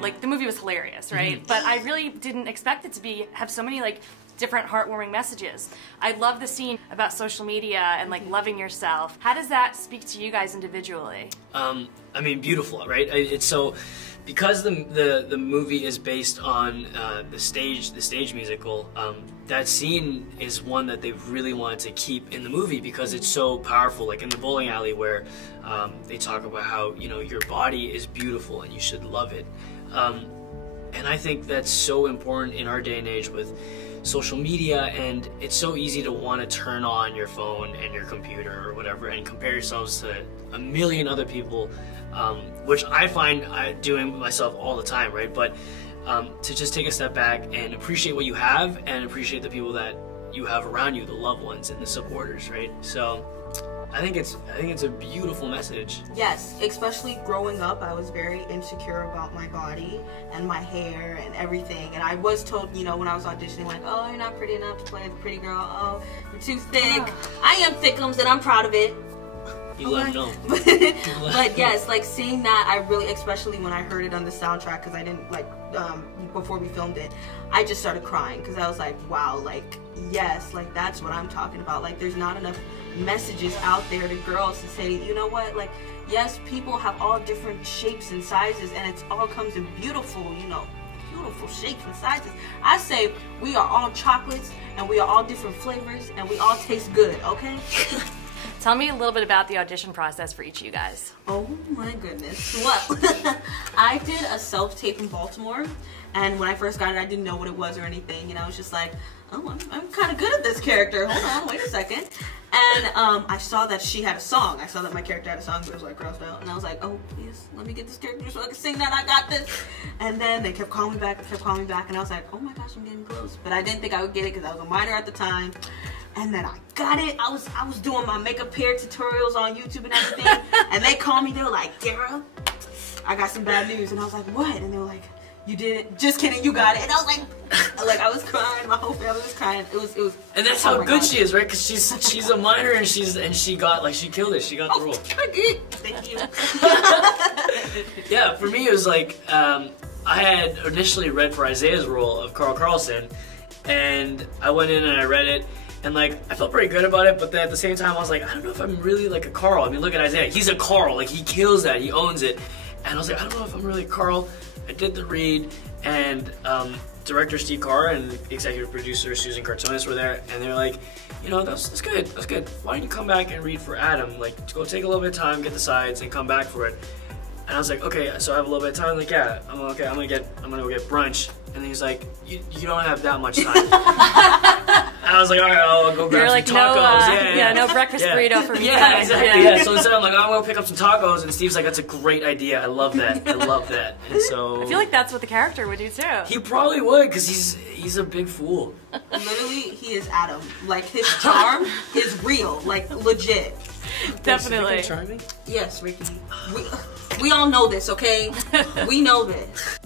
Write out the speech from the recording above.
like, the movie was hilarious, right? But I really didn't expect it to have so many, like, different heartwarming messages. I love the scene about social media and like loving yourself. How does that speak to you guys individually? I mean, beautiful, right? It's so, because the movie is based on the stage musical. That scene is one that they really wanted to keep in the movie because it's so powerful. Like in the bowling alley where they talk about how, you know, your body is beautiful and you should love it. And I think that's so important in our day and age with social media, and it's so easy to want to turn on your phone and your computer or whatever and compare yourselves to a million other people, which I find doing myself all the time, right? But to just take a step back and appreciate what you have and appreciate the people that you have around you, the loved ones and the supporters, right? So I think it's a beautiful message. Yes, especially growing up, I was very insecure about my body and my hair and everything. And I was told, you know, when I was auditioning, like, oh, you're not pretty enough to play the pretty girl. Oh, you're too thick. I am thickums, and I'm proud of it. You let them know. But yes, like seeing that, I really, especially when I heard it on the soundtrack, because I didn't like before we filmed it, I just started crying because I was like, wow, like yes, like that's what I'm talking about. Like there's not enough messages out there to girls to say, you know what, like yes, people have all different shapes and sizes, and it all comes in beautiful, you know, beautiful shapes and sizes. I say we are all chocolates and we are all different flavors and we all taste good, okay? Tell me a little bit about the audition process for each of you guys. Oh my goodness. Well, I did a self-tape in Baltimore, and when I first got it, I didn't know what it was or anything, and I was just like, oh, I'm kind of good at this character. Hold on, wait a second. And I saw that she had a song. I saw that my character had a song, but it was like crossed out, and I was like, oh, please, let me get this character so I can sing that. I got this. And then they kept calling me back, and I was like, oh my gosh, I'm getting close. But I didn't think I would get it because I was a minor at the time. And then I got it. I was doing my makeup hair tutorials on YouTube and everything. And they called me. They were like, Dara, I got some bad news. And I was like, what? And they were like, you did it. Just kidding, you got it. And I was like I was crying. My whole family was crying. It was. And that's how good she is, right? Because she's a minor and she killed it. She got the role. Thank you. Yeah, for me it was like I had initially read for Isaiah's role of Carl Carlson, and I went in and I read it. And like, I felt pretty good about it, but then at the same time I was like, I don't know if I'm really like a Carl. I mean, look at Isaiah, he's a Carl, like he kills that, he owns it. And I was like, I don't know if I'm really Carl. I did the read, and director Steve Carr and executive producer Susan Cartonis were there, and they were like, you know, that's good, why don't you come back and read for Adam? Like, go take a little bit of time, get the sides, and come back for it. And I was like, okay, so I have a little bit of time. I'm like, yeah, I'm okay. I'm gonna go get brunch. And he's like, you don't have that much time. And I was like, all right, I'll go grab some tacos. No breakfast burrito for me. Yeah, exactly. Yeah. So instead, I'm like, I'm gonna pick up some tacos. And Steve's like, that's a great idea. I love that. And so I feel like that's what the character would do too. He probably would, because he's a big fool. Literally, he is Adam. Like his charm is real, like legit. Definitely. Charming? Yes, Ricky. We all know this, okay? We know this.